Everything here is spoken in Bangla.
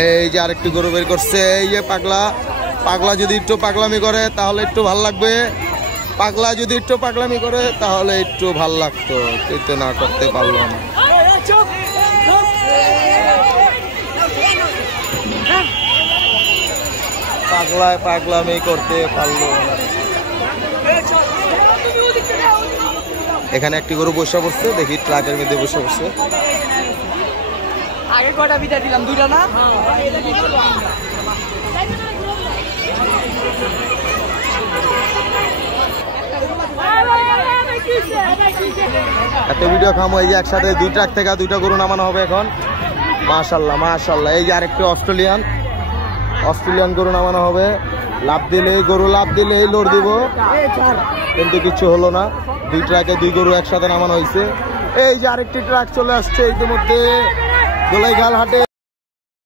এই যে আরেকটি গরু বের করছে, এই যে পাগলা। পাগলা যদি একটু পাগলামি করে তাহলে একটু ভাল লাগবে, পাগলা যদি একটু পাগলামি করে তাহলে একটু ভাল লাগতো, কিন্তু না করতে পারলো না। পাগলায় পাগলামি করতে পারলো না। এখানে একটি গরু বসে পড়ছে, দেখি ট্রাকের মধ্যে বসে পড়ছে। আগে কটা বিটা দিলাম, দুইটা না? এত ভিডিও খামো। এই যে একসাথে 2 ট্রাক থেকে 2টা গরু নামানো হবে এখন। মাশাল্লাহ মাশাল্লাহ। এই যে আরেকটি অস্ট্রেলিয়ান গরু নামানো হবে। লাভ দিলে গরু, লাভ দিলে লোড দিব, কিন্তু কিছু হলো না। 2 ট্রাকে 2 গরু একসাথে নামানো হয়েছে। এই যে আরেকটি ট্রাক চলে আসছে ইতিমধ্যে গোলাইখাল হাটে।